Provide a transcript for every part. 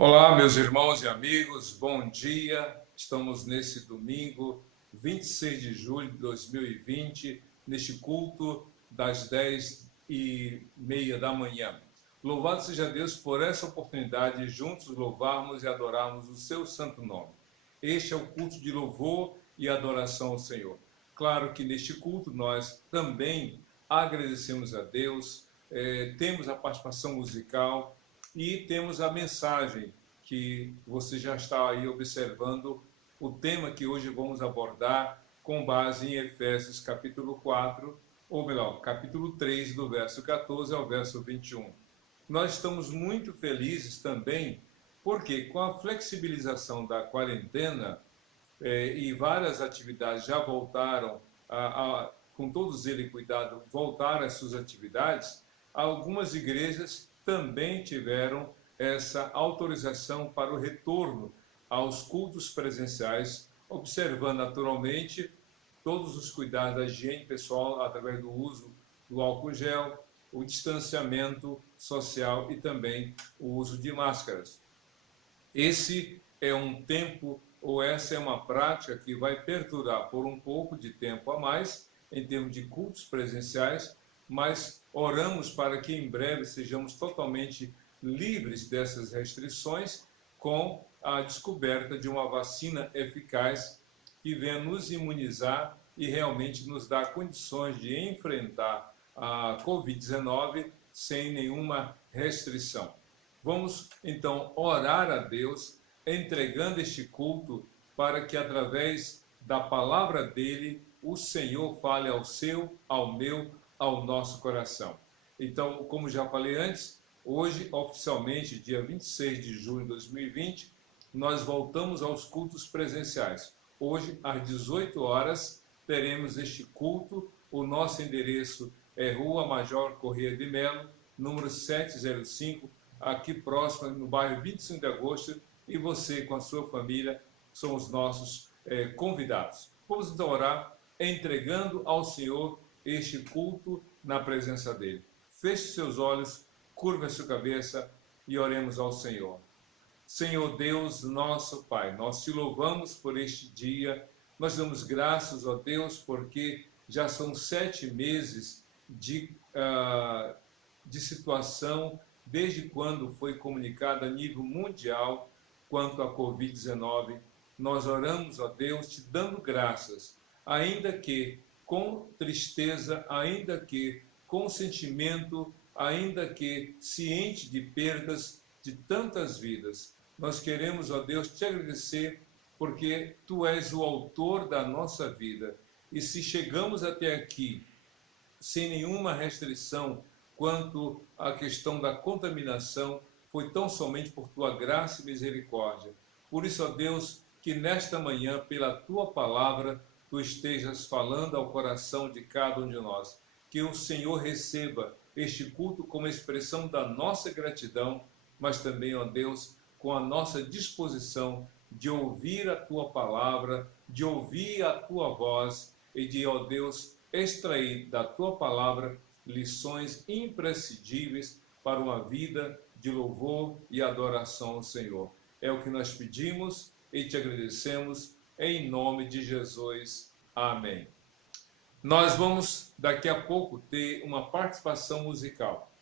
Olá, meus irmãos e amigos, bom dia. Estamos nesse domingo, 26 de julho de 2020, neste culto das 10h30 da manhã. Louvado seja Deus por essa oportunidade de juntos louvarmos e adorarmos o seu santo nome. Este é o culto de louvor e adoração ao Senhor. Claro que neste culto nós também agradecemos a Deus, temos a participação musical, e temos a mensagem que você já está aí observando, o tema que hoje vamos abordar com base em Efésios capítulo 4, ou melhor, capítulo 3, do verso 14 ao verso 21. Nós estamos muito felizes também, porque com a flexibilização da quarentena e várias atividades já voltaram, com todos eles cuidado, voltaram às suas atividades, algumas igrejas também tiveram essa autorização para o retorno aos cultos presenciais, observando naturalmente todos os cuidados da higiene pessoal através do uso do álcool gel, o distanciamento social e também o uso de máscaras. Esse é um tempo, ou essa é uma prática que vai perdurar por um pouco de tempo a mais, em termos de cultos presenciais, mas oramos para que em breve sejamos totalmente livres dessas restrições, com a descoberta de uma vacina eficaz que venha nos imunizar e realmente nos dar condições de enfrentar a Covid-19 sem nenhuma restrição. Vamos então orar a Deus, entregando este culto para que através da palavra dele o Senhor fale ao seu, ao meu, ao nosso coração. Então, como já falei antes, hoje, oficialmente, dia 26 de junho de 2020, nós voltamos aos cultos presenciais. Hoje, às 18 horas, teremos este culto. O nosso endereço é Rua Major Corrêa de Melo, número 705, aqui próximo, no bairro 25 de Agosto, e você, com a sua família, são os nossos convidados. Vamos então orar, entregando ao Senhor este culto na presença dele. Feche seus olhos, curva a sua cabeça e oremos ao Senhor. Senhor Deus, nosso Pai, nós te louvamos por este dia, nós damos graças a Deus porque já são 7 meses de situação, desde quando foi comunicado a nível mundial quanto à Covid-19. Nós oramos a Deus te dando graças, ainda que com tristeza, ainda que com sentimento, ainda que ciente de perdas de tantas vidas. Nós queremos, ó Deus, te agradecer, porque tu és o autor da nossa vida. E se chegamos até aqui sem nenhuma restrição quanto à questão da contaminação, foi tão somente por tua graça e misericórdia. Por isso, ó Deus, que nesta manhã, pela tua palavra, tu estejas falando ao coração de cada um de nós. Que o Senhor receba este culto como expressão da nossa gratidão, mas também, ó Deus, com a nossa disposição de ouvir a tua palavra, de ouvir a tua voz e de, ó Deus, extrair da tua palavra lições imprescindíveis para uma vida de louvor e adoração ao Senhor. É o que nós pedimos e te agradecemos, em nome de Jesus. Amém. Nós vamos, daqui a pouco, ter uma participação musical.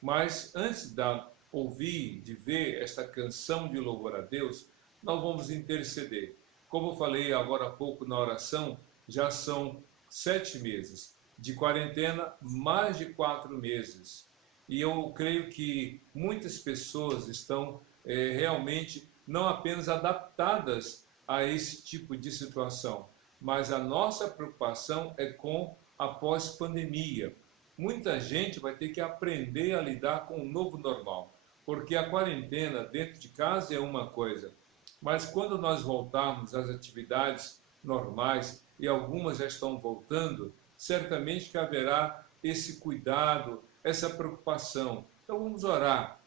Mas antes de ouvir, de ver esta canção de louvor a Deus, nós vamos interceder. Como eu falei agora há pouco na oração, já são 7 meses de quarentena, mais de 4 meses. E eu creio que muitas pessoas estão realmente não apenas adaptadas a esse tipo de situação, mas a nossa preocupação é com a pós-pandemia. Muita gente vai ter que aprender a lidar com o novo normal, porque a quarentena dentro de casa é uma coisa, mas quando nós voltarmos às atividades normais, e algumas já estão voltando, certamente que haverá esse cuidado, essa preocupação. Então vamos orar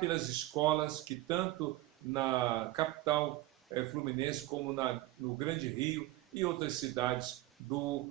pelas escolas que tanto na capital fluminense como no Grande Rio e outras cidades do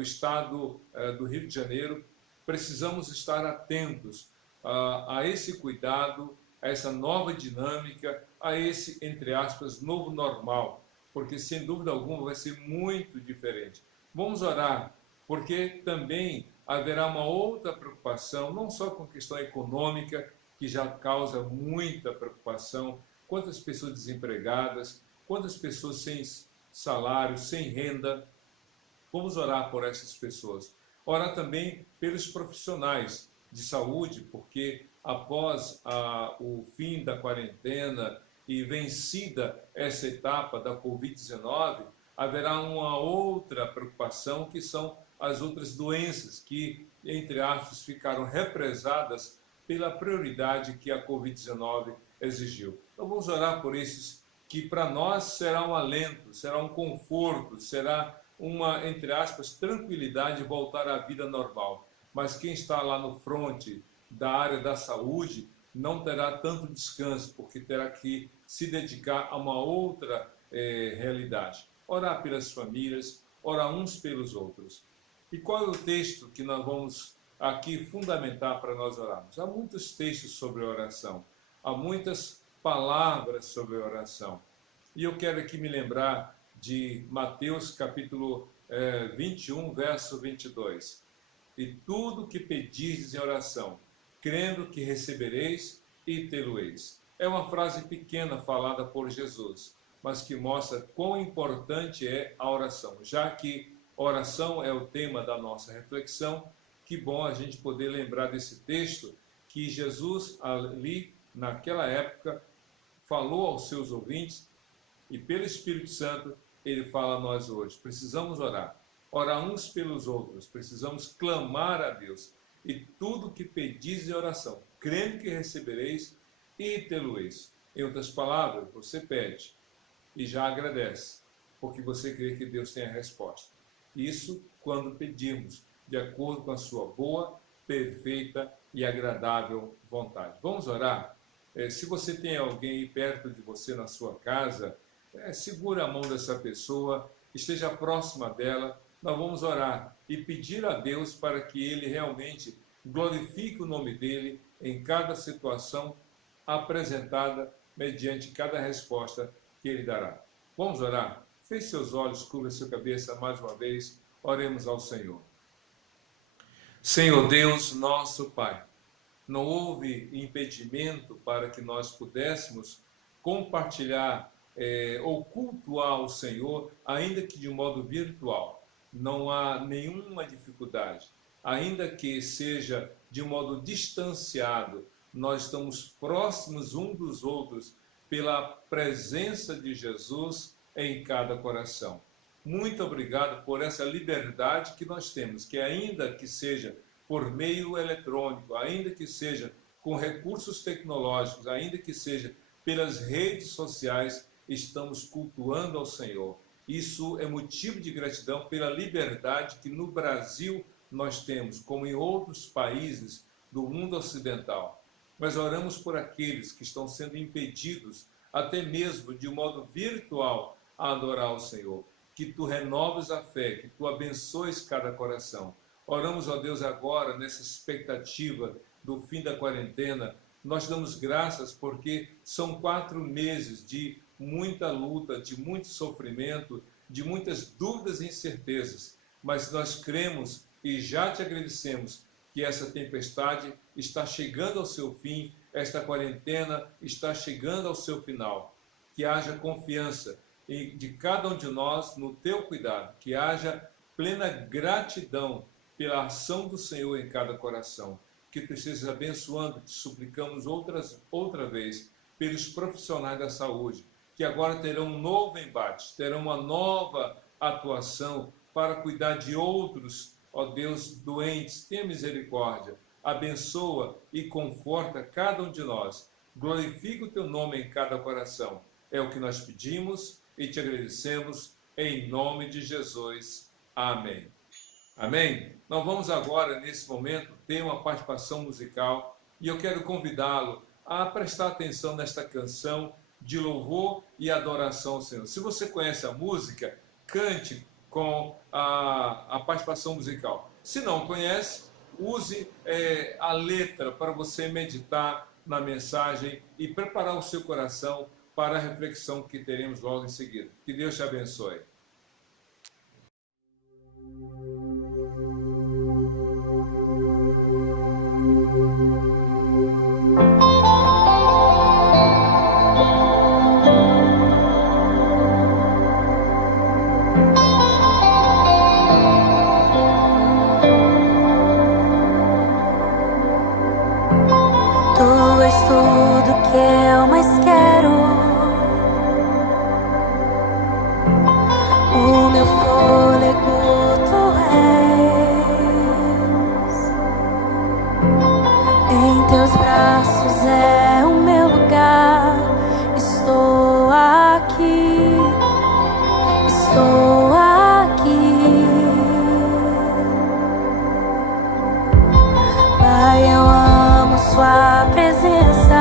estado do Rio de Janeiro. Precisamos estar atentos a esse cuidado a essa nova dinâmica, a esse, entre aspas, novo normal, porque sem dúvida alguma vai ser muito diferente. Vamos orar, porque também haverá uma outra preocupação, não só com a questão econômica, que já causa muita preocupação, quantas pessoas desempregadas, quantas pessoas sem salário, sem renda. Vamos orar por essas pessoas. Orar também pelos profissionais de saúde, porque após o fim da quarentena e vencida essa etapa da Covid-19, haverá uma outra preocupação, que são as outras doenças que, entre aspas, ficaram represadas pela prioridade que a Covid-19 exigiu. Então vamos orar por esses que para nós será um alento, será um conforto, será uma, entre aspas, tranquilidade de voltar à vida normal. Mas quem está lá no fronte da área da saúde não terá tanto descanso, porque terá que se dedicar a uma outra realidade. Orar pelas famílias, orar uns pelos outros. E qual é o texto que nós vamos aqui fundamentar para nós orarmos? Há muitos textos sobre oração, há muitas palavras sobre oração. E eu quero aqui me lembrar de Mateus capítulo 21, verso 22. E tudo que pedirdes em oração, crendo que recebereis e tê-lo-eis. É uma frase pequena falada por Jesus, mas que mostra quão importante é a oração. Já que oração é o tema da nossa reflexão, que bom a gente poder lembrar desse texto que Jesus ali, naquela época, falou aos seus ouvintes, e pelo Espírito Santo ele fala a nós hoje. Precisamos orar uns pelos outros, precisamos clamar a Deus. E tudo que pedis em oração, crendo que recebereis e tê-lo-eis. Em outras palavras, você pede e já agradece, porque você crê que Deus tem a resposta. Isso quando pedimos, de acordo com a sua boa, perfeita e agradável vontade. Vamos orar? Se você tem alguém aí perto de você na sua casa, segura a mão dessa pessoa, esteja próxima dela. Nós vamos orar e pedir a Deus para que Ele realmente glorifique o nome dEle em cada situação apresentada, mediante cada resposta que Ele dará. Vamos orar? Feche seus olhos, cubra sua cabeça mais uma vez, oremos ao Senhor. Senhor Deus, nosso Pai, não houve impedimento para que nós pudéssemos compartilhar ou cultuar o Senhor, ainda que de modo virtual. Não há nenhuma dificuldade. Ainda que seja de modo distanciado, nós estamos próximos uns dos outros pela presença de Jesus em cada coração. Muito obrigado por essa liberdade que nós temos, que ainda que seja por meio eletrônico, ainda que seja com recursos tecnológicos, ainda que seja pelas redes sociais, estamos cultuando ao Senhor. Isso é motivo de gratidão pela liberdade que no Brasil nós temos, como em outros países do mundo ocidental. Mas oramos por aqueles que estão sendo impedidos, até mesmo de modo virtual, a adorar o Senhor. Que Tu renoves a fé, que Tu abençoes cada coração. Oramos, ó Deus, agora, nessa expectativa do fim da quarentena. Nós damos graças porque são 4 meses de muita luta, de muito sofrimento, de muitas dúvidas e incertezas. Mas nós cremos e já Te agradecemos que essa tempestade está chegando ao seu fim, esta quarentena está chegando ao seu final. Que haja confiança de cada um de nós no Teu cuidado, que haja plena gratidão pela ação do Senhor em cada coração. Que Tu estejas abençoando, te suplicamos outra vez, pelos profissionais da saúde, que agora terão um novo embate, terão uma nova atuação para cuidar de outros, ó Deus, doentes. Tenha misericórdia, abençoa e conforta cada um de nós. Glorifica o Teu nome em cada coração. É o que nós pedimos e Te agradecemos, em nome de Jesus. Amém. Amém? Nós vamos agora, nesse momento, ter uma participação musical e eu quero convidá-lo a prestar atenção nesta canção de louvor e adoração ao Senhor. Se você conhece a música, cante com a participação musical. Se não conhece, use a letra para você meditar na mensagem e preparar o seu coração para a reflexão que teremos logo em seguida. Que Deus te abençoe. Tu és tudo que eu mais quero, o meu fôlego tu és. Em teus braços é o meu lugar. Estou aqui, estou aqui. Pai, eu amo sua presença.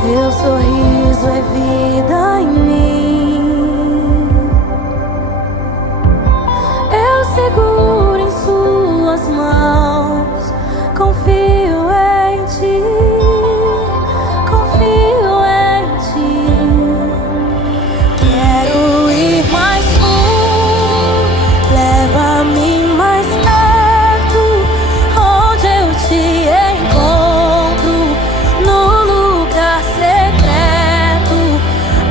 Teu sorriso é vida em mim. Eu seguro em suas mãos. Confio em ti, confio em ti. Quero ir mais fundo, leva-me mais perto, onde eu te encontro, no lugar secreto.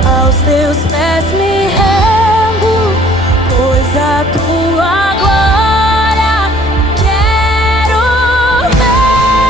Aos teus pés me rendo, pois a tua glória quero ver.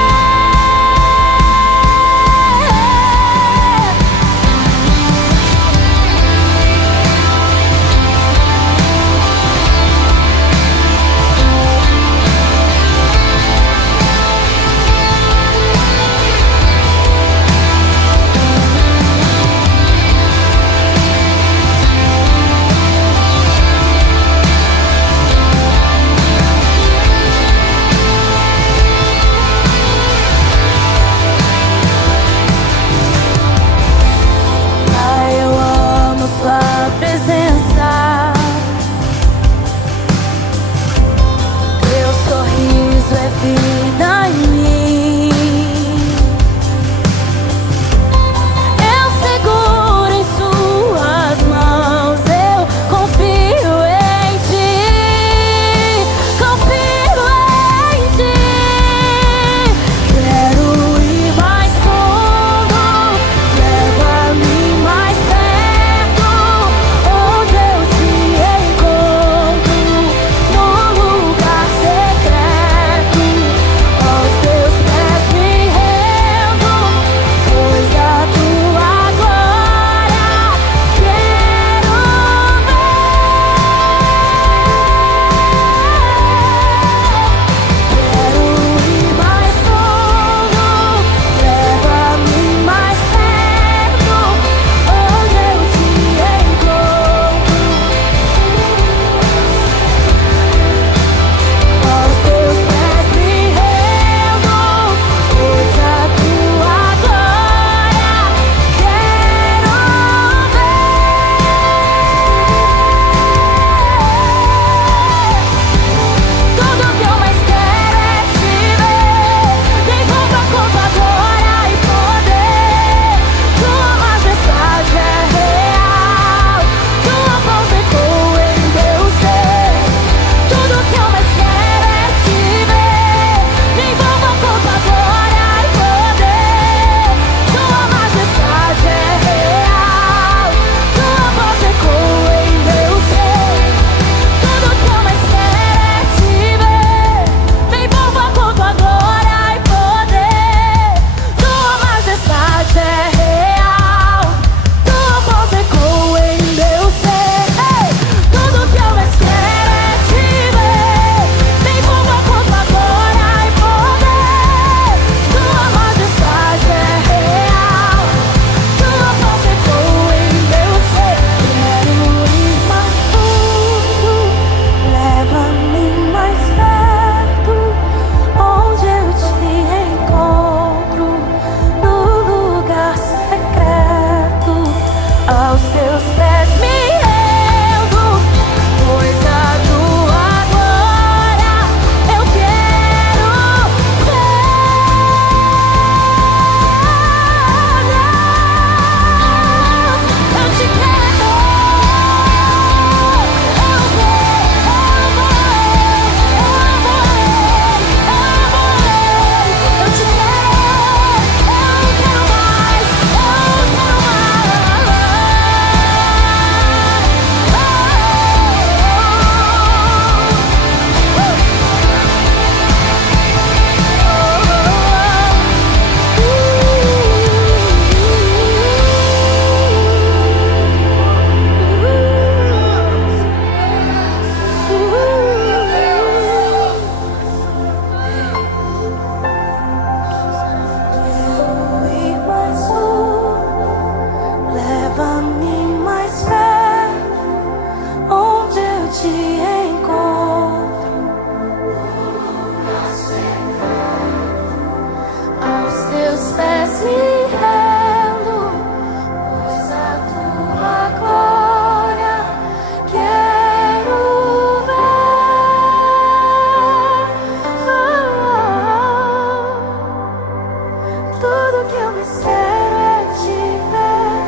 eu mais quero é te ver.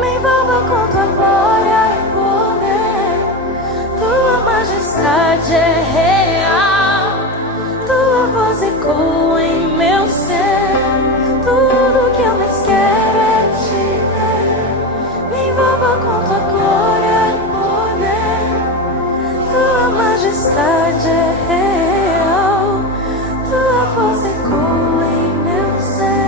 Me envolva com tua glória e poder. Tua majestade é real. Tua voz ecoa em meu ser. Tudo que eu mais quero é te ver. Me envolva com tua glória e poder. Tua majestade é real. Tua voz ecoa em meu ser.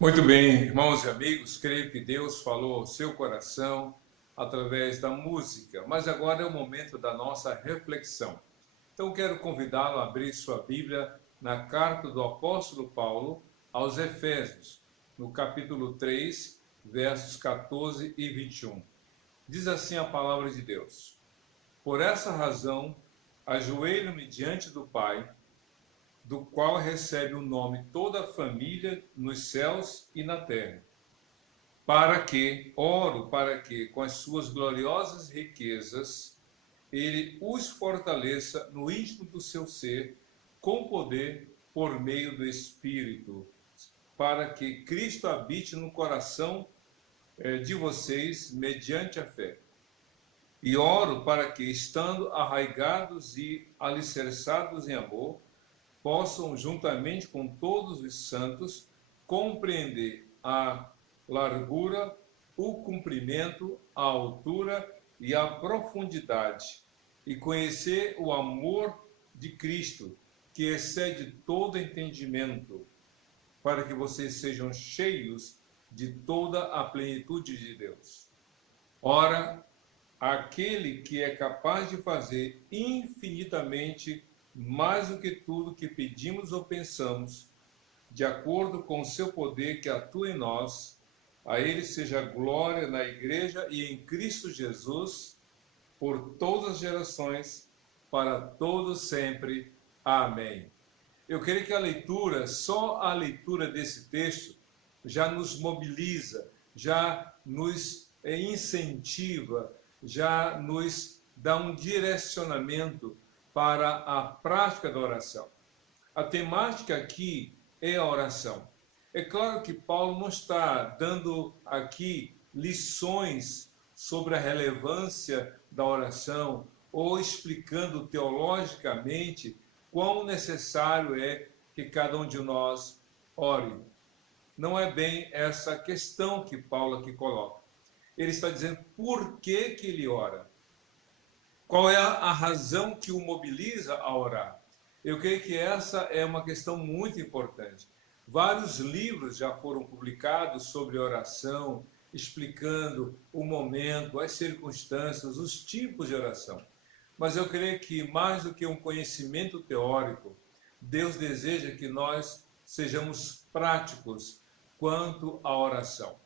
Muito bem, irmãos e amigos, creio que Deus falou ao seu coração através da música, mas agora é o momento da nossa reflexão. Então quero convidá-lo a abrir sua Bíblia na carta do apóstolo Paulo aos Efésios, no capítulo 3, versos 14 e 21. Diz assim a palavra de Deus: Por essa razão, ajoelho-me diante do Pai, do qual recebe o nome toda a família nos céus e na terra, oro para que, com as suas gloriosas riquezas, ele os fortaleça no íntimo do seu ser, com poder por meio do Espírito, para que Cristo habite no coração de vocês mediante a fé. E oro para que, estando arraigados e alicerçados em amor, possam, juntamente com todos os santos, compreender a largura, o comprimento, a altura e a profundidade, e conhecer o amor de Cristo, que excede todo entendimento, para que vocês sejam cheios de toda a plenitude de Deus. Ora, aquele que é capaz de fazer infinitamente mais do que tudo que pedimos ou pensamos, de acordo com o seu poder que atua em nós, a ele seja glória na igreja e em Cristo Jesus, por todas as gerações, para todos sempre. Amém. Eu creio que só a leitura desse texto já nos mobiliza, já nos incentiva, já nos dá um direcionamento para a prática da oração. A temática aqui é a oração. É claro que Paulo não está dando aqui lições sobre a relevância da oração ou explicando teologicamente quão necessário é que cada um de nós ore. Não é bem essa questão que Paulo aqui coloca. Ele está dizendo por que ele ora. Qual é a razão que o mobiliza a orar? Eu creio que essa é uma questão muito importante. Vários livros já foram publicados sobre oração, explicando o momento, as circunstâncias, os tipos de oração. Mas eu creio que, mais do que um conhecimento teórico, Deus deseja que nós sejamos práticos quanto à oração.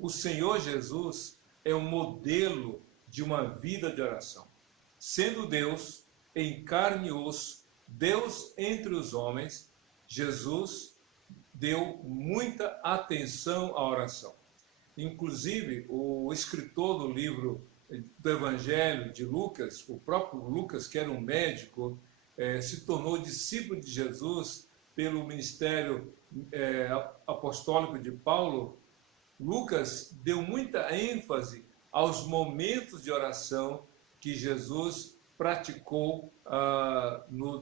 O Senhor Jesus é o modelo de uma vida de oração. Sendo Deus em carne e osso, Deus entre os homens, Jesus deu muita atenção à oração. Inclusive, o escritor do livro do Evangelho de Lucas, o próprio Lucas, que era um médico, se tornou discípulo de Jesus pelo ministério apostólico de Paulo. Lucas deu muita ênfase aos momentos de oração que Jesus praticou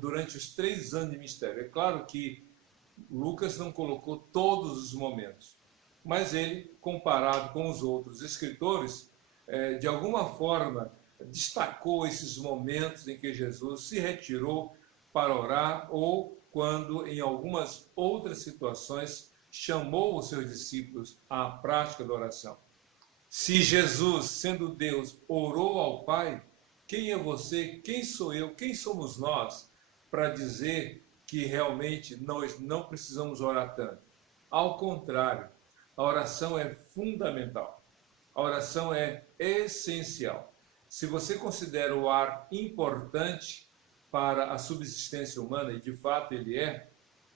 durante os 3 anos de ministério. É claro que Lucas não colocou todos os momentos, mas ele, comparado com os outros escritores, de alguma forma destacou esses momentos em que Jesus se retirou para orar ou quando, em algumas outras situações, chamou os seus discípulos à prática da oração. Se Jesus, sendo Deus, orou ao Pai, quem é você, quem sou eu, quem somos nós para dizer que realmente nós não precisamos orar tanto? Ao contrário, a oração é fundamental, a oração é essencial. Se você considera o ar importante para a subsistência humana, e de fato ele é,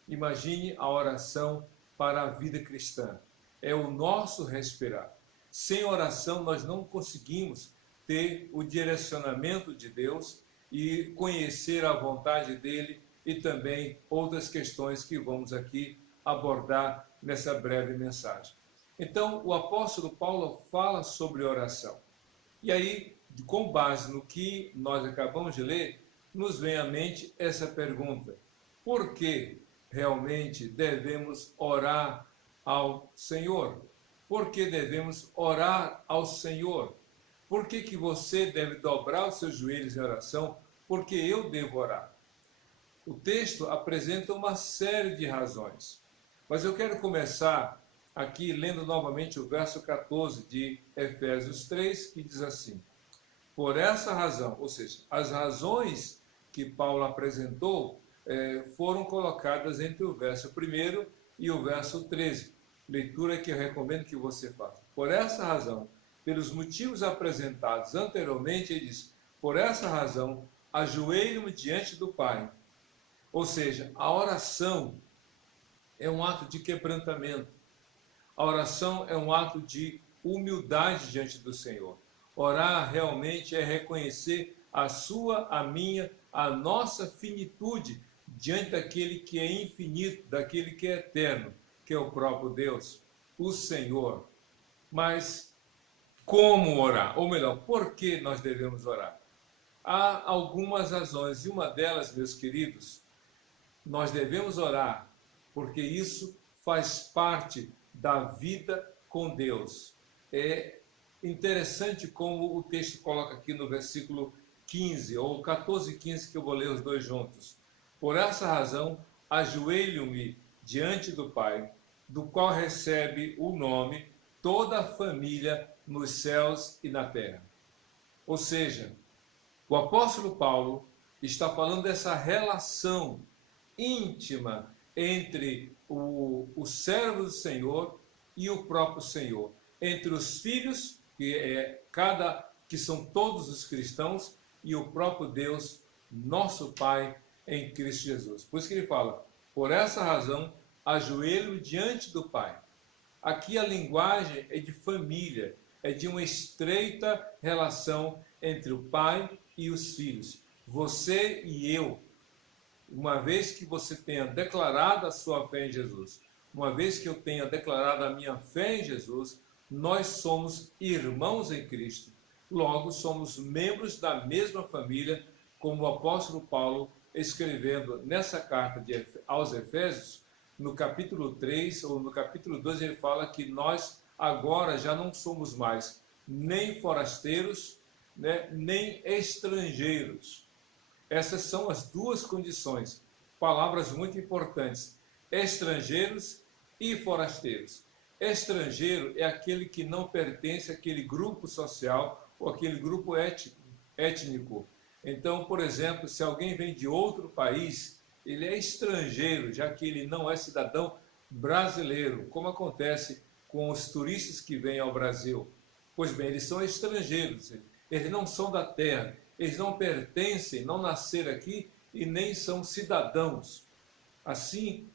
imagine a oração para a vida cristã. É o nosso respirar. Sem oração, nós não conseguimos ter o direcionamento de Deus e conhecer a vontade dele e também outras questões que vamos aqui abordar nessa breve mensagem. Então, o apóstolo Paulo fala sobre oração. E aí, com base no que nós acabamos de ler, nos vem à mente essa pergunta: por que realmente devemos orar ao Senhor? Por que devemos orar ao Senhor? Por que você deve dobrar os seus joelhos em oração? Porque eu devo orar. O texto apresenta uma série de razões, mas eu quero começar aqui lendo novamente o verso 14 de Efésios 3, que diz assim: por essa razão, ou seja, as razões que Paulo apresentou foram colocadas entre o verso 1 e o verso 13, leitura que eu recomendo que você faça. Por essa razão, pelos motivos apresentados anteriormente, ele diz: por essa razão, ajoelho-me diante do Pai. Ou seja, a oração é um ato de quebrantamento. A oração é um ato de humildade diante do Senhor. Orar realmente é reconhecer a sua, a minha, a nossa finitude diante daquele que é infinito, daquele que é eterno, que é o próprio Deus, o Senhor. Mas como orar? Ou melhor, por que nós devemos orar? Há algumas razões, e uma delas, meus queridos, nós devemos orar porque isso faz parte da vida com Deus. É interessante como o texto coloca aqui no versículo 15, ou 14 e 15, que eu vou ler os dois juntos. Por essa razão, ajoelho-me diante do Pai, do qual recebe o nome toda a família nos céus e na terra. Ou seja, o apóstolo Paulo está falando dessa relação íntima entre o servo do Senhor e o próprio Senhor, entre os filhos, que são todos os cristãos, e o próprio Deus, nosso Pai, em Cristo Jesus. Por isso que ele fala: por essa razão, ajoelho diante do Pai. Aqui a linguagem é de família, é de uma estreita relação entre o pai e os filhos. Você e eu, uma vez que você tenha declarado a sua fé em Jesus, uma vez que eu tenha declarado a minha fé em Jesus, nós somos irmãos em Cristo. Logo, somos membros da mesma família, como o apóstolo Paulo, escrevendo nessa carta aos Efésios, no capítulo 3 ou no capítulo 2, ele fala que nós agora já não somos mais nem forasteiros, né, nem estrangeiros. Essas são as duas condições, palavras muito importantes: estrangeiros e forasteiros. Estrangeiro é aquele que não pertence àquele grupo social ou àquele grupo étnico. Então, por exemplo, se alguém vem de outro país, ele é estrangeiro, já que ele não é cidadão brasileiro, como acontece com os turistas que vêm ao Brasil. Pois bem, eles são estrangeiros, eles não são da terra, eles não pertencem, não nasceram aqui e nem são cidadãos. Assim,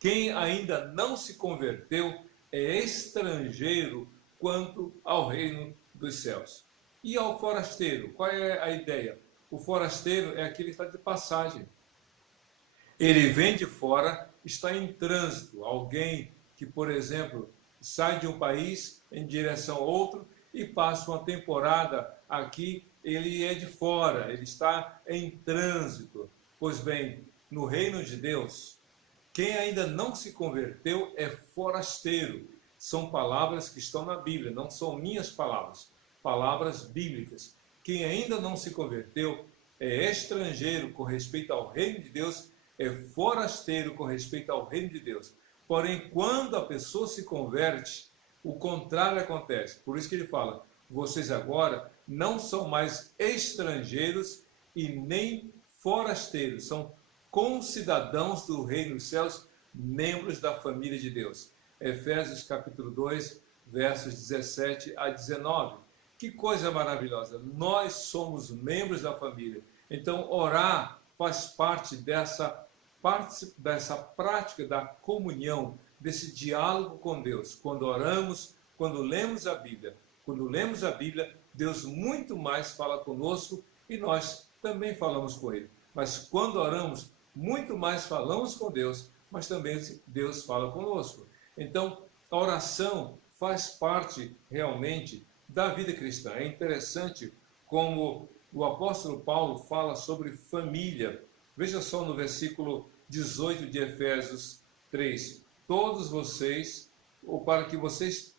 quem ainda não se converteu é estrangeiro quanto ao reino dos céus. E ao forasteiro, qual é a ideia? O forasteiro é aquele que está de passagem. Ele vem de fora, está em trânsito. Alguém que, por exemplo, sai de um país em direção a outro e passa uma temporada aqui, ele é de fora, ele está em trânsito. Pois bem, no reino de Deus, quem ainda não se converteu é forasteiro. São palavras que estão na Bíblia, não são minhas palavras, palavras bíblicas. Quem ainda não se converteu é estrangeiro com respeito ao reino de Deus, é forasteiro com respeito ao reino de Deus. Porém, quando a pessoa se converte, o contrário acontece. Por isso que ele fala: vocês agora não são mais estrangeiros e nem forasteiros, são concidadãos do reino dos céus, membros da família de Deus. Efésios capítulo 2, versos 17 a 19. Que coisa maravilhosa! Nós somos membros da família. Então, orar faz parte dessa prática da comunhão, desse diálogo com Deus. Quando oramos, quando lemos a Bíblia. Quando lemos a Bíblia, Deus muito mais fala conosco e nós também falamos com Ele. Mas quando oramos, muito mais falamos com Deus, mas também Deus fala conosco. Então, a oração faz parte realmente da vida cristã. É interessante como o apóstolo Paulo fala sobre família. Veja só no versículo 18 de Efésios 3. Todos vocês, ou para que vocês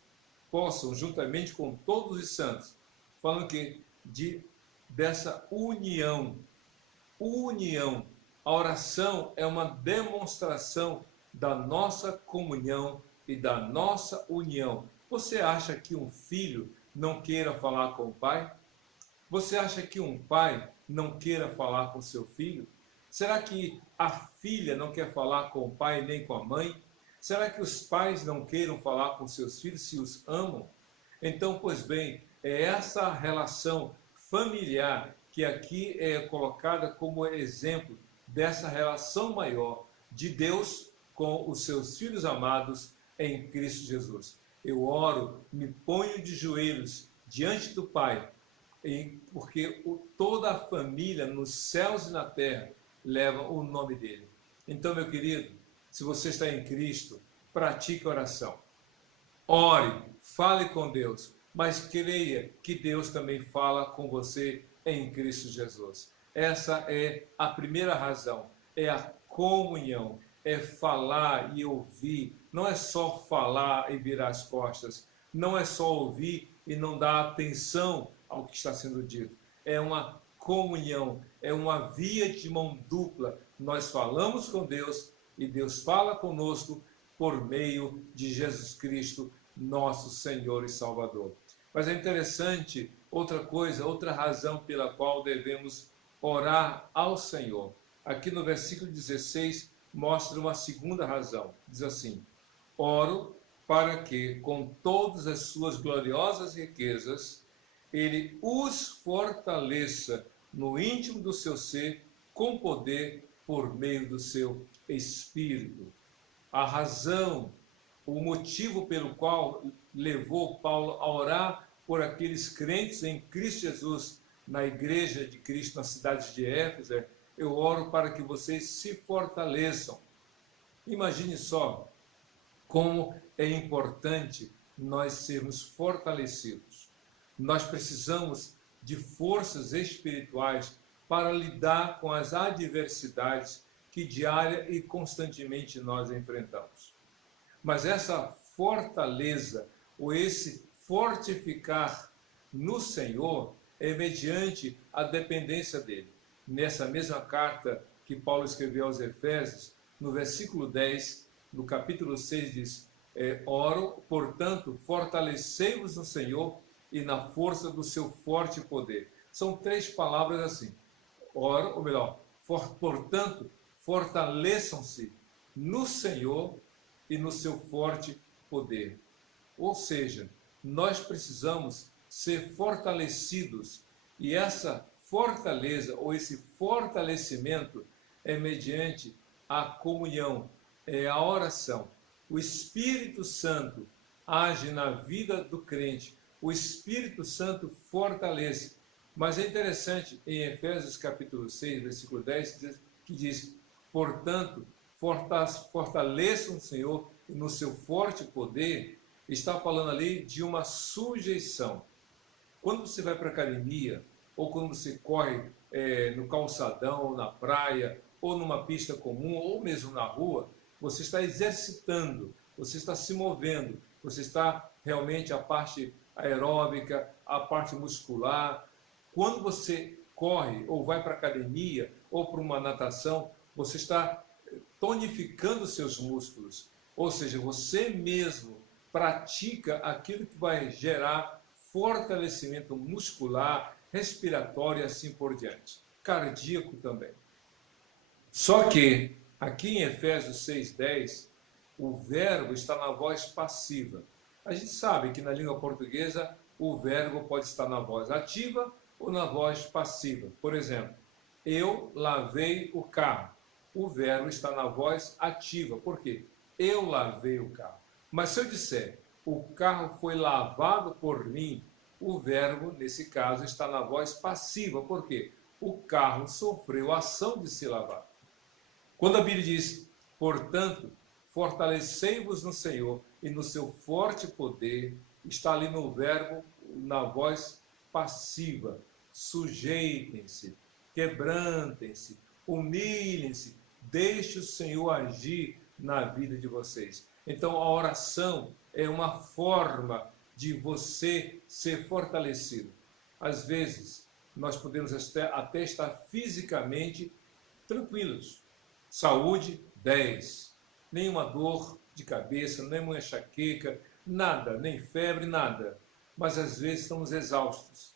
possam, juntamente com todos os santos, falando que dessa união. A oração é uma demonstração da nossa comunhão e da nossa união. Você acha que um filho não queira falar com o pai? Você acha que um pai não queira falar com seu filho? Será que a filha não quer falar com o pai nem com a mãe? Será que os pais não queiram falar com seus filhos se os amam? Então, pois bem, é essa relação familiar que aqui é colocada como exemplo dessa relação maior de Deus com os seus filhos amados em Cristo Jesus. Eu oro, me ponho de joelhos diante do Pai, porque toda a família nos céus e na terra leva o nome dele. Então, meu querido, se você está em Cristo, pratique a oração. Ore, fale com Deus, mas creia que Deus também fala com você em Cristo Jesus. Essa é a primeira razão, é a comunhão, é falar e ouvir. Não é só falar e virar as costas, não é só ouvir e não dar atenção ao que está sendo dito. É uma comunhão, é uma via de mão dupla. Nós falamos com Deus e Deus fala conosco por meio de Jesus Cristo, nosso Senhor e Salvador. Mas é interessante, outra coisa, outra razão pela qual devemos orar ao Senhor. Aqui no versículo 16 mostra uma segunda razão. Diz assim: oro para que, com todas as suas gloriosas riquezas, Ele os fortaleça no íntimo do seu ser, com poder por meio do seu Espírito. A razão, o motivo pelo qual levou Paulo a orar por aqueles crentes em Cristo Jesus, na igreja de Cristo, na cidade de Éfeso, eu oro para que vocês se fortaleçam. Imagine só como é importante nós sermos fortalecidos. Nós precisamos de forças espirituais para lidar com as adversidades que diária e constantemente nós enfrentamos. Mas essa fortaleza, ou esse fortificar no Senhor, é mediante a dependência dele. Nessa mesma carta que Paulo escreveu aos Efésios, no versículo 10, no capítulo 6, diz: oro, portanto, fortalecei-vos no Senhor e na força do seu forte poder. São três palavras assim. Oro, ou melhor, portanto, fortaleçam-se no Senhor e no seu forte poder. Ou seja, nós precisamos ser fortalecidos, e essa fortaleza ou esse fortalecimento é mediante a comunhão, é a oração. O Espírito Santo age na vida do crente, o Espírito Santo fortalece. Mas é interessante, em Efésios capítulo 6, versículo 10, que diz: portanto, fortaleçam o Senhor no seu forte poder. Está falando ali de uma sujeição. Quando você vai para a academia, ou quando você corre no calçadão, ou na praia, ou numa pista comum, ou mesmo na rua, você está exercitando, você está se movendo, você está realmente a parte aeróbica, a parte muscular. Quando você corre, ou vai para a academia, ou para uma natação, você está tonificando seus músculos. Ou seja, você mesmo pratica aquilo que vai gerar fortalecimento muscular, respiratório e assim por diante. Cardíaco também. Só que, aqui em Efésios 6,10, o verbo está na voz passiva. A gente sabe que na língua portuguesa o verbo pode estar na voz ativa ou na voz passiva. Por exemplo, eu lavei o carro. O verbo está na voz ativa. Por quê? Eu lavei o carro. Mas se eu disser, o carro foi lavado por mim, o verbo, nesse caso, está na voz passiva. Por quê? O carro sofreu a ação de se lavar. Quando a Bíblia diz, portanto, fortalecei-vos no Senhor e no seu forte poder, está ali no verbo, na voz passiva. Sujeitem-se, quebrantem-se, humilhem-se, deixe o Senhor agir na vida de vocês. Então, a oração é uma forma de você ser fortalecido. Às vezes, nós podemos até estar fisicamente tranquilos. Saúde, 10. Nenhuma dor de cabeça, nenhuma enxaqueca, nada, nem febre, nada. Mas às vezes estamos exaustos,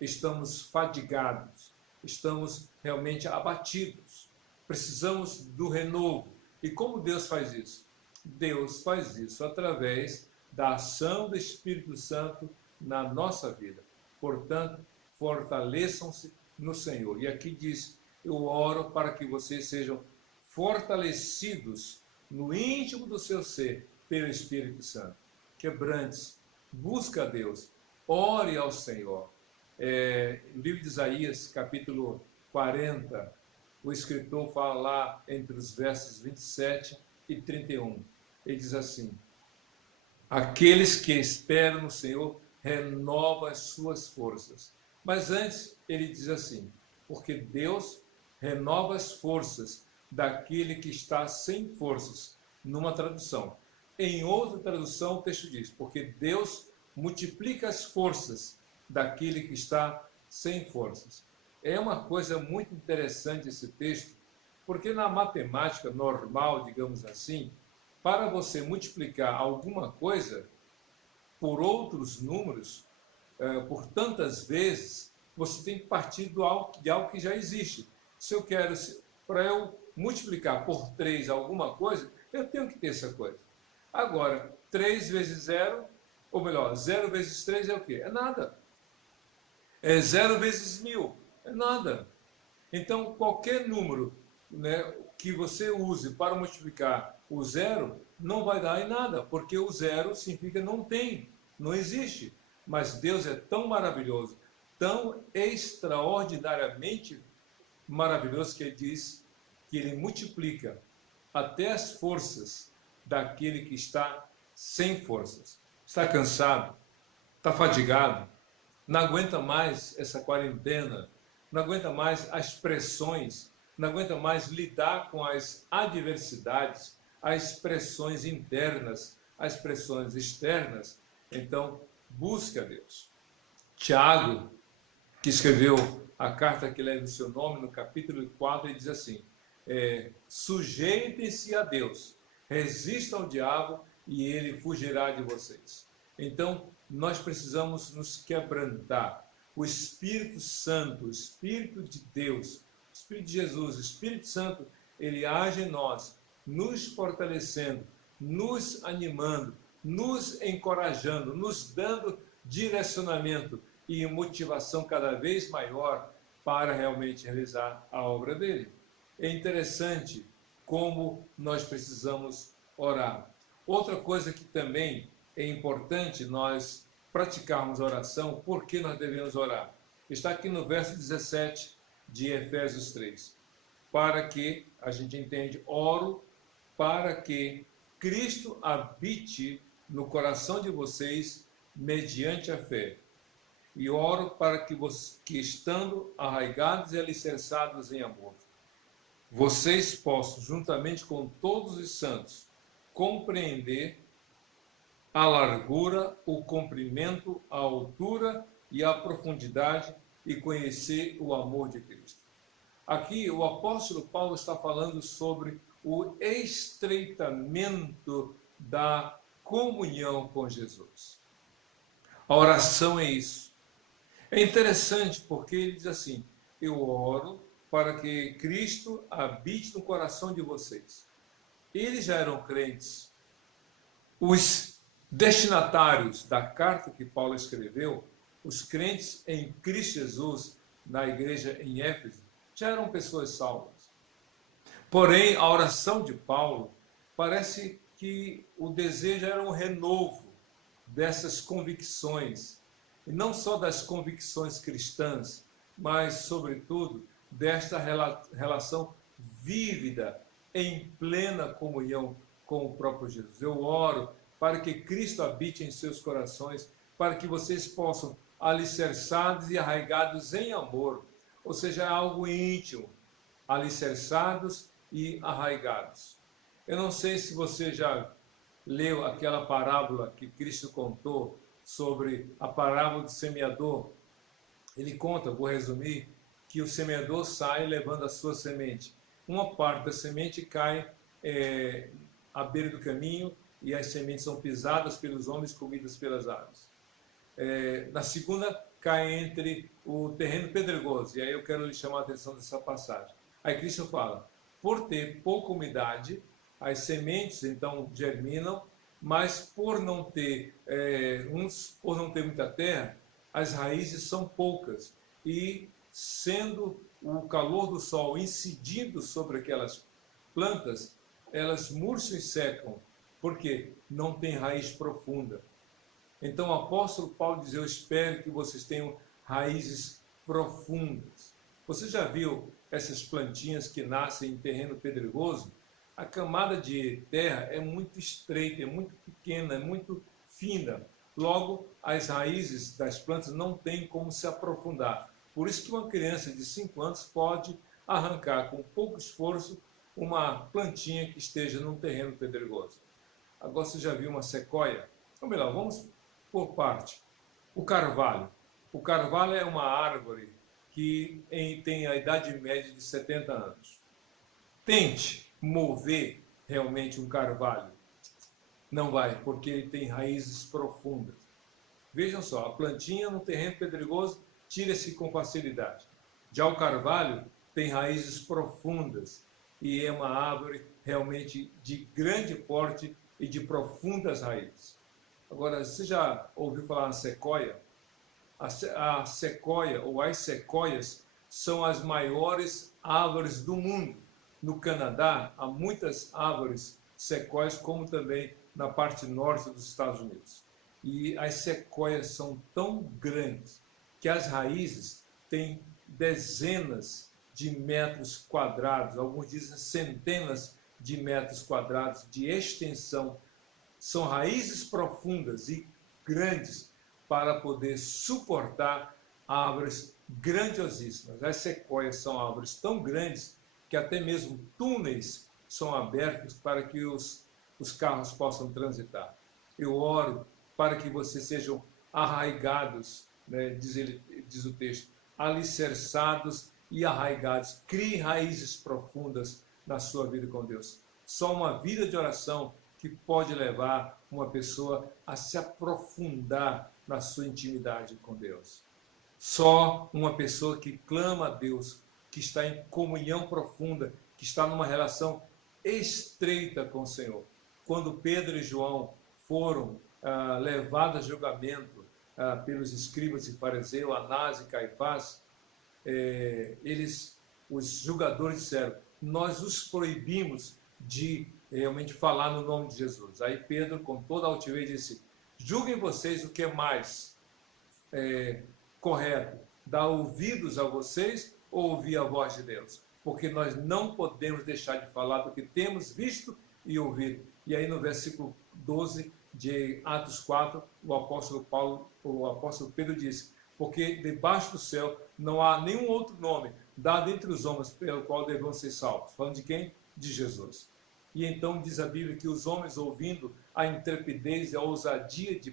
estamos fadigados, estamos realmente abatidos. Precisamos do renovo. E como Deus faz isso? Deus faz isso através da ação do Espírito Santo na nossa vida. Portanto, fortaleçam-se no Senhor. E aqui diz, eu oro para que vocês sejam fortalecidos no íntimo do seu ser pelo Espírito Santo. Quebrantes, busca a Deus, ore ao Senhor. No livro de Isaías, capítulo 40, o escritor fala lá entre os versos 27 e 31. Ele diz assim, aqueles que esperam no Senhor renovam as suas forças. Mas antes ele diz assim, porque Deus renova as forças daquele que está sem forças, numa tradução. Em outra tradução o texto diz, porque Deus multiplica as forças daquele que está sem forças. É uma coisa muito interessante esse texto, porque na matemática normal, digamos assim, para você multiplicar alguma coisa por outros números, por tantas vezes, você tem que partir de algo que já existe. Se eu quero, para eu multiplicar por 3 alguma coisa, eu tenho que ter essa coisa. Agora, 3 vezes 0, ou melhor, 0 vezes 3 é o quê? É nada. 0 vezes 1000, é nada. Então, qualquer número, né, que você use para multiplicar o 0, não vai dar em nada, porque o 0 significa não tem, não existe. Mas Deus é tão maravilhoso, tão extraordinariamente maravilhoso, que ele diz que ele multiplica até as forças daquele que está sem forças. Está cansado, está fadigado, não aguenta mais essa quarentena, não aguenta mais as pressões, não aguenta mais lidar com as adversidades, as pressões internas, as pressões externas. Então, busque a Deus. Tiago, que escreveu a carta que leva o seu nome, no capítulo 4, ele diz assim, sujeitem-se a Deus, resistam ao diabo e ele fugirá de vocês. Então, nós precisamos nos quebrantar. O Espírito Santo, o Espírito de Deus, o Espírito de Jesus, o Espírito Santo, ele age em nós, nos fortalecendo, nos animando, nos encorajando, nos dando direcionamento e motivação cada vez maior para realmente realizar a obra dele. É interessante como nós precisamos orar. Outra coisa que também é importante nós praticarmos a oração, por que nós devemos orar? Está aqui no verso 17 de Efésios 3. Para que, a gente entende, oro para que Cristo habite no coração de vocês mediante a fé. E oro para que estando arraigados e alicerçados em amor, vocês possam, juntamente com todos os santos, compreender a largura, o comprimento, a altura e a profundidade e conhecer o amor de Cristo. Aqui o apóstolo Paulo está falando sobre o estreitamento da comunhão com Jesus. A oração é isso. É interessante porque ele diz assim, eu oro para que Cristo habite no coração de vocês. Eles já eram crentes. Os destinatários da carta que Paulo escreveu, os crentes em Cristo Jesus, na igreja em Éfeso, já eram pessoas salvas. Porém, a oração de Paulo parece que o desejo era um renovo dessas convicções, e não só das convicções cristãs, mas, sobretudo, desta relação vívida, em plena comunhão com o próprio Jesus. Eu oro para que Cristo habite em seus corações, para que vocês possam, alicerçados e arraigados em amor, ou seja, algo íntimo, alicerçados e arraigados. Eu não sei se você já leu aquela parábola que Cristo contou sobre a parábola do semeador. Ele conta, vou resumir, que o semeador sai levando a sua semente. Uma parte da semente cai à beira do caminho e as sementes são pisadas pelos homens, comidas pelas aves. Na segunda, cai entre o terreno pedregoso. E aí eu quero lhe chamar a atenção dessa passagem. Aí Cristo fala, por ter pouca umidade, as sementes então germinam, mas por não ter muita terra, as raízes são poucas. E sendo o calor do sol incidindo sobre aquelas plantas, elas murcham e secam, porque não tem raiz profunda. Então o apóstolo Paulo diz, eu espero que vocês tenham raízes profundas. Você já viu essas plantinhas que nascem em terreno pedregoso? A camada de terra é muito estreita, é muito pequena, é muito fina. Logo, as raízes das plantas não têm como se aprofundar. Por isso que uma criança de 5 anos pode arrancar com pouco esforço uma plantinha que esteja num terreno pedregoso. Agora você já viu uma sequoia? Ou melhor, vamos por parte. O carvalho. O carvalho é uma árvore que tem a idade média de 70 anos. Tente mover realmente um carvalho. Não vai, porque ele tem raízes profundas. Vejam só, a plantinha no terreno pedregoso tira-se com facilidade. Já o carvalho tem raízes profundas e é uma árvore realmente de grande porte e de profundas raízes. Agora, você já ouviu falar na sequoia? A sequoia ou as sequoias são as maiores árvores do mundo. No Canadá, há muitas árvores sequoias, como também na parte norte dos Estados Unidos. E as sequoias são tão grandes que as raízes têm dezenas de metros quadrados, alguns dizem centenas de metros quadrados de extensão. São raízes profundas e grandes para poder suportar árvores grandiosíssimas. As sequoias são árvores tão grandes que até mesmo túneis são abertos para que os carros possam transitar. Eu oro para que vocês sejam arraigados, né, diz o texto, alicerçados e arraigados. Crie raízes profundas na sua vida com Deus. Só uma vida de oração que pode levar uma pessoa a se aprofundar na sua intimidade com Deus. Só uma pessoa que clama a Deus, que está em comunhão profunda, que está numa relação estreita com o Senhor. Quando Pedro e João foram levados a julgamento pelos escribas e fariseus, Anás e Caifás, os julgadores disseram, nós os proibimos de realmente falar no nome de Jesus. Aí Pedro, com toda a altivez, disse, julguem vocês o que é mais correto, dar ouvidos a vocês ou ouvir a voz de Deus? Porque nós não podemos deixar de falar do que temos visto e ouvido. E aí no versículo 12 de Atos 4, o apóstolo Pedro disse, porque debaixo do céu não há nenhum outro nome dado entre os homens pelo qual devemos ser salvos. Falando de quem? De Jesus. E então diz a Bíblia que os homens, ouvindo a intrepidez e a ousadia de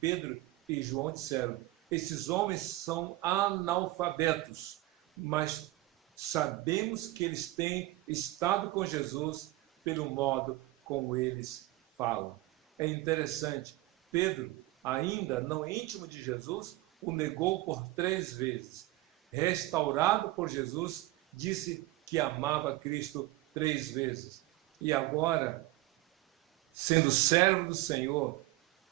Pedro e João, disseram, esses homens são analfabetos, mas sabemos que eles têm estado com Jesus pelo modo como eles falam. É interessante, Pedro, ainda não íntimo de Jesus, o negou por 3 vezes. Restaurado por Jesus, disse que amava Cristo 3 vezes. E agora, sendo servo do Senhor,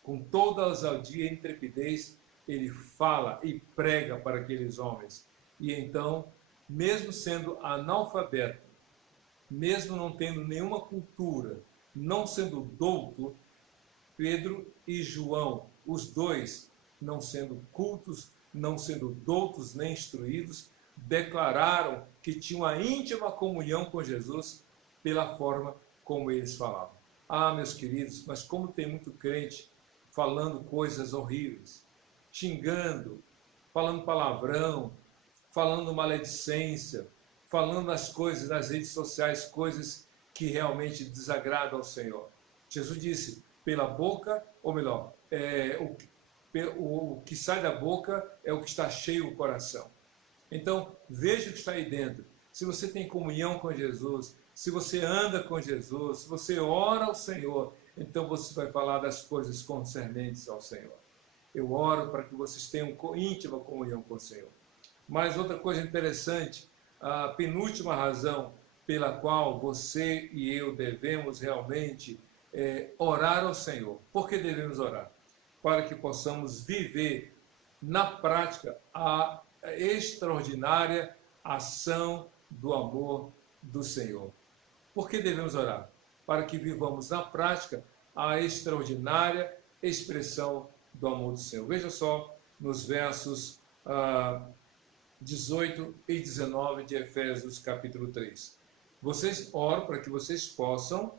com toda a ousadia e intrepidez, ele fala e prega para aqueles homens. E então, mesmo sendo analfabeto, mesmo não tendo nenhuma cultura, não sendo douto, Pedro e João, os dois, não sendo cultos, não sendo doutos nem instruídos, declararam que tinham a íntima comunhão com Jesus pela forma como eles falavam. Ah, meus queridos, mas como tem muito crente falando coisas horríveis, xingando, falando palavrão, falando maledicência, falando as coisas nas redes sociais, coisas que realmente desagradam ao Senhor. Jesus disse, pela boca, ou melhor, o que sai da boca é o que está cheio o coração. Então, veja o que está aí dentro. Se você tem comunhão com Jesus, se você anda com Jesus, se você ora ao Senhor, então você vai falar das coisas concernentes ao Senhor. Eu oro para que vocês tenham íntima comunhão com o Senhor. Mas outra coisa interessante, a penúltima razão pela qual você e eu devemos realmente orar ao Senhor. Por que devemos orar? Para que possamos viver na prática a extraordinária ação do amor do Senhor. Por que devemos orar? Para que vivamos na prática a extraordinária expressão do amor do Senhor. Veja só nos versos 18 e 19 de Efésios capítulo 3. Vocês oram para que vocês possam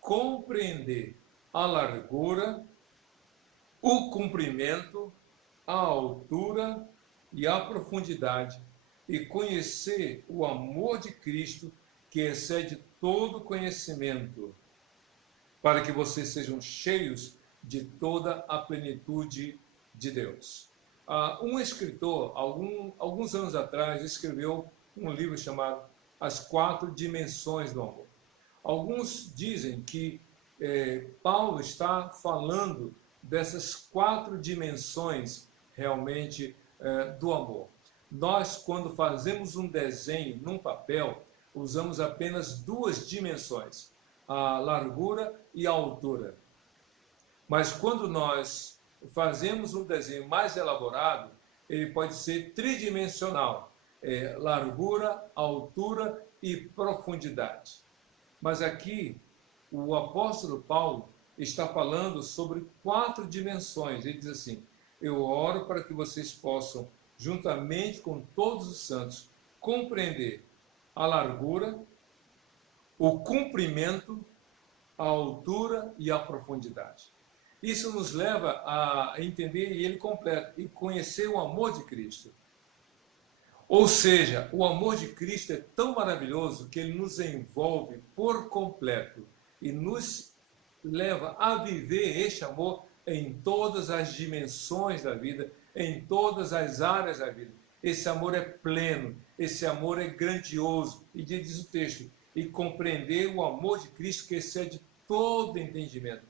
compreender a largura, o comprimento, a altura e a profundidade e conhecer o amor de Cristo que excede todo conhecimento, para que vocês sejam cheios de toda a plenitude de Deus. Um escritor, alguns anos atrás, escreveu um livro chamado As 4 Dimensões do Amor. Alguns dizem que Paulo está falando dessas 4 dimensões realmente do amor. Nós, quando fazemos um desenho num papel, usamos apenas 2 dimensões, a largura e a altura. Mas quando nós fazemos um desenho mais elaborado, ele pode ser tridimensional, largura, altura e profundidade. Mas aqui, o apóstolo Paulo está falando sobre 4 dimensões. Ele diz assim, eu oro para que vocês possam, juntamente com todos os santos, compreender a largura, o comprimento, a altura e a profundidade. Isso nos leva a entender, e ele completa, e conhecer o amor de Cristo. Ou seja, o amor de Cristo é tão maravilhoso que ele nos envolve por completo e nos leva a viver este amor em todas as dimensões da vida, em todas as áreas da vida. Esse amor é pleno, esse amor é grandioso. E diz o texto, e compreender o amor de Cristo que excede todo entendimento.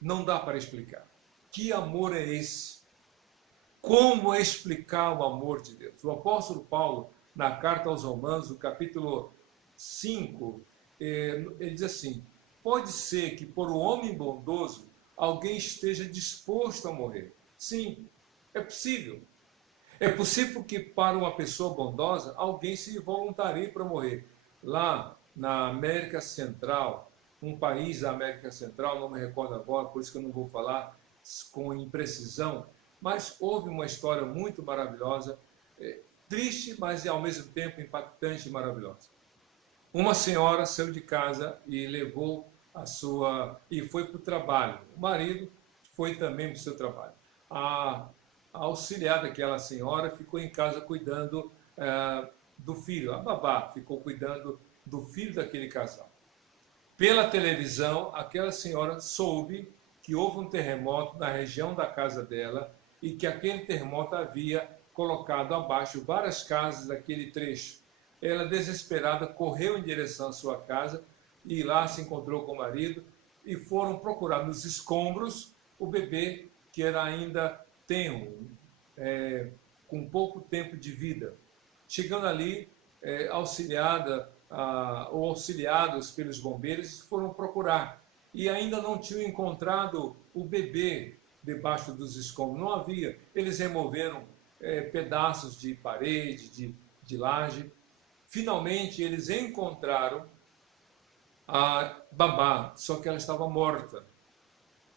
Não dá para explicar. Que amor é esse? Como explicar o amor de Deus? O apóstolo Paulo, na carta aos Romanos, no capítulo 5, ele diz assim, pode ser que por um homem bondoso alguém esteja disposto a morrer. Sim, é possível. É possível que para uma pessoa bondosa alguém se voluntarie para morrer. Lá na América Central, um país da América Central, não me recordo agora, por isso que eu não vou falar com imprecisão, mas houve uma história muito maravilhosa, triste, mas ao mesmo tempo impactante e maravilhosa. Uma senhora saiu de casa e levou e foi para o trabalho. O marido foi também para o seu trabalho. A auxiliar daquela senhora ficou em casa cuidando do filho. A babá ficou cuidando do filho daquele casal. Pela televisão, aquela senhora soube que houve um terremoto na região da casa dela e que aquele terremoto havia colocado abaixo várias casas daquele trecho. Ela, desesperada, correu em direção à sua casa e lá se encontrou com o marido e foram procurar nos escombros o bebê que era ainda tenro, com pouco tempo de vida. Chegando ali, auxiliados pelos bombeiros, foram procurar e ainda não tinham encontrado o bebê debaixo dos escombros. Não havia. Eles removeram pedaços de parede, de laje. Finalmente, eles encontraram a babá, só que ela estava morta.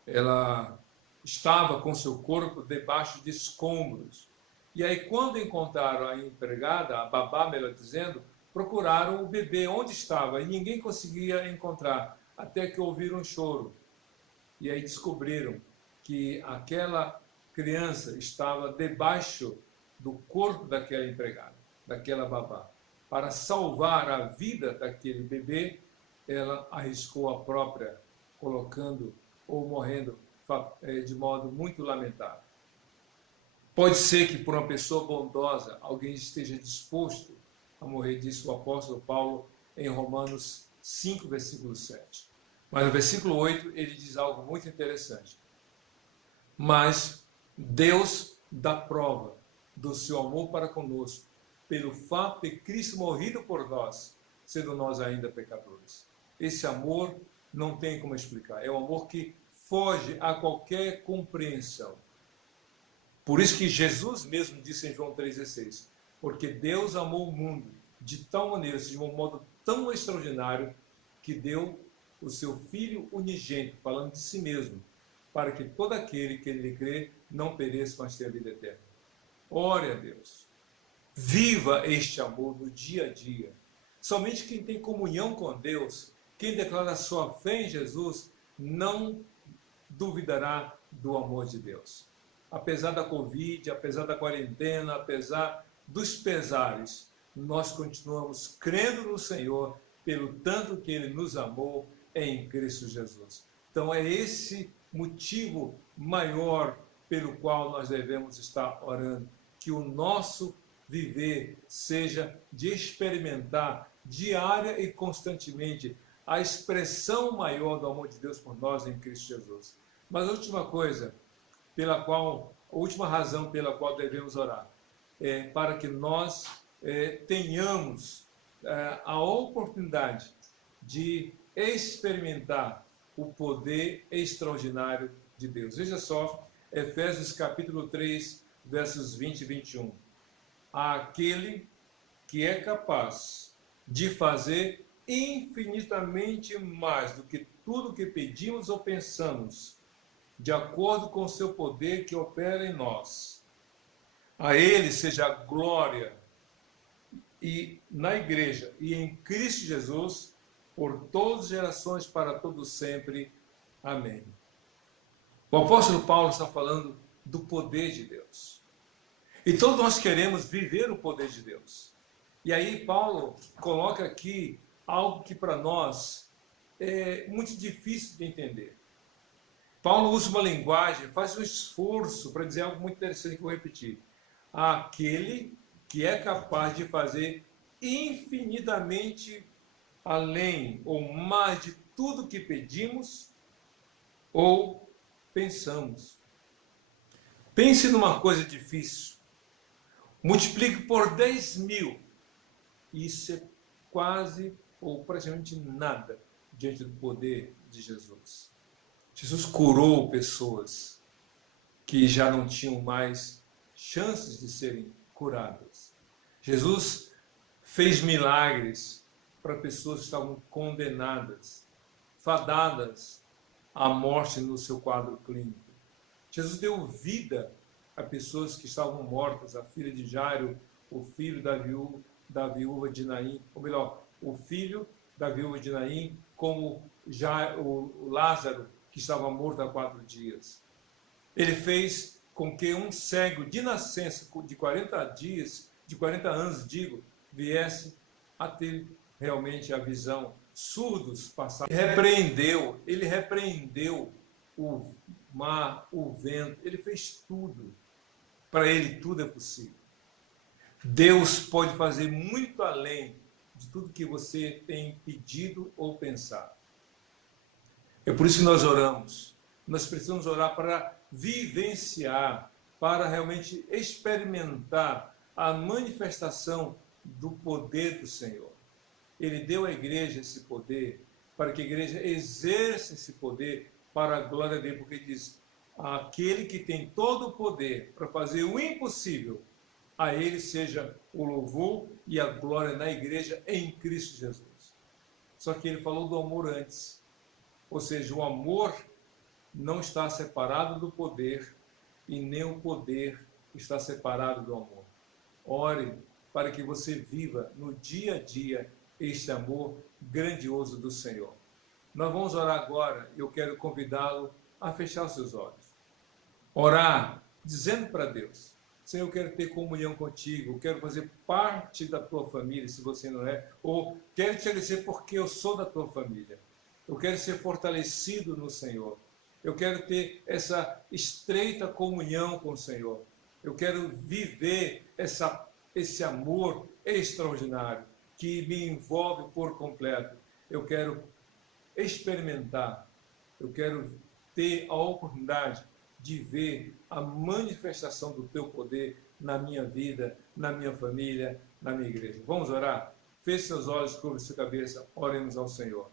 Ela estava com seu corpo debaixo de escombros. E aí, quando encontraram a empregada, a babá, melhor dizendo, procuraram o bebê onde estava e ninguém conseguia encontrar, até que ouviram um choro. E aí descobriram que aquela criança estava debaixo do corpo daquela empregada, daquela babá. Para salvar a vida daquele bebê, ela arriscou a própria, colocando ou morrendo de modo muito lamentável. Pode ser que por uma pessoa bondosa alguém esteja disposto a morrer, disse o apóstolo Paulo em Romanos 5, versículo 7. Mas no versículo 8 ele diz algo muito interessante. Mas Deus dá prova do seu amor para conosco, pelo fato de Cristo morrido por nós, sendo nós ainda pecadores. Esse amor não tem como explicar. É um amor que foge a qualquer compreensão. Por isso que Jesus mesmo disse em João 3,16, porque Deus amou o mundo de tal maneira, de um modo tão extraordinário, que deu o seu Filho unigênito, falando de si mesmo, para que todo aquele que nele crê não pereça, mas tenha vida eterna. Ore a Deus. Viva este amor no dia a dia. Somente quem tem comunhão com Deus, quem declara sua fé em Jesus, não duvidará do amor de Deus. Apesar da Covid, apesar da quarentena, apesar dos pesares, nós continuamos crendo no Senhor, pelo tanto que Ele nos amou em Cristo Jesus. Então é esse motivo maior pelo qual nós devemos estar orando, que o nosso viver seja de experimentar diária e constantemente a expressão maior do amor de Deus por nós em Cristo Jesus. Mas a última coisa, a última razão pela qual devemos orar, é para que nós tenhamos a oportunidade de experimentar o poder extraordinário de Deus. Veja só, Efésios capítulo 3, versos 20 e 21. Aquele que é capaz de fazer infinitamente mais do que tudo que pedimos ou pensamos, de acordo com o seu poder que opera em nós. A Ele seja a glória e na Igreja e em Cristo Jesus, por todas as gerações, para todos sempre. Amém. O apóstolo Paulo está falando do poder de Deus. E todos nós queremos viver o poder de Deus. E aí Paulo coloca aqui algo que para nós é muito difícil de entender. Paulo usa uma linguagem, faz um esforço para dizer algo muito interessante que eu vou repetir. Aquele que é capaz de fazer infinitamente além ou mais de tudo que pedimos ou pensamos. Pense numa coisa difícil. Multiplique por 10.000. Isso é quase ou praticamente nada diante do poder de Jesus. Jesus curou pessoas que já não tinham mais chances de serem curadas. Jesus fez milagres para pessoas que estavam condenadas, fadadas à morte no seu quadro clínico. Jesus deu vida a pessoas que estavam mortas, a filha de Jairo, o filho da viúva de Naim, ou melhor, o filho da viúva de Naim, como o Lázaro, que estava morto há 4 dias. Ele fez com que um cego de nascença, de 40 anos, viesse a ter realmente a visão. Surdos passaram. Ele repreendeu o mar, o vento, ele fez tudo. Para ele tudo é possível. Deus pode fazer muito além de tudo que você tem pedido ou pensado. É por isso que nós oramos. Nós precisamos orar para vivenciar, para realmente experimentar a manifestação do poder do Senhor. Ele deu à igreja esse poder para que a igreja exerça esse poder para a glória dele, porque diz, aquele que tem todo o poder para fazer o impossível, a ele seja o louvor e a glória na igreja em Cristo Jesus. Só que ele falou do amor antes, ou seja, o amor não está separado do poder e nem o poder está separado do amor. Ore para que você viva no dia a dia este amor grandioso do Senhor. Nós vamos orar agora. Eu quero convidá-lo a fechar os seus olhos. Orar, dizendo para Deus, Senhor, eu quero ter comunhão contigo, eu quero fazer parte da tua família, se você não é, ou quero te agradecer porque eu sou da tua família. Eu quero ser fortalecido no Senhor. Eu quero ter essa estreita comunhão com o Senhor. Eu quero viver esse amor extraordinário que me envolve por completo. Eu quero experimentar, eu quero ter a oportunidade de ver a manifestação do teu poder na minha vida, na minha família, na minha igreja. Vamos orar? Feche seus olhos, curva sua cabeça, oremos ao Senhor.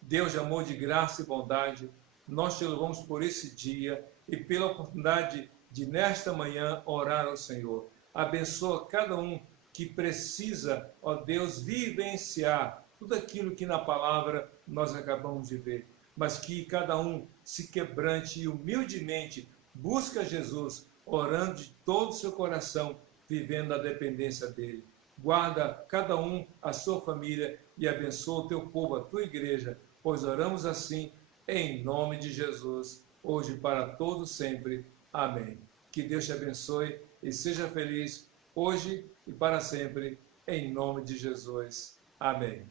Deus de amor, de graça e bondade, nós te louvamos por esse dia e pela oportunidade de, nesta manhã, orar ao Senhor. Abençoa cada um que precisa, ó Deus, vivenciar tudo aquilo que na palavra nós acabamos de ver, mas que cada um se quebrante e humildemente busca Jesus, orando de todo o seu coração, vivendo a dependência dele. Guarda cada um, a sua família, e abençoa o teu povo, a tua igreja, pois oramos assim, em nome de Jesus, hoje e para todos sempre. Amém. Que Deus te abençoe e seja feliz hoje e para sempre, em nome de Jesus. Amém.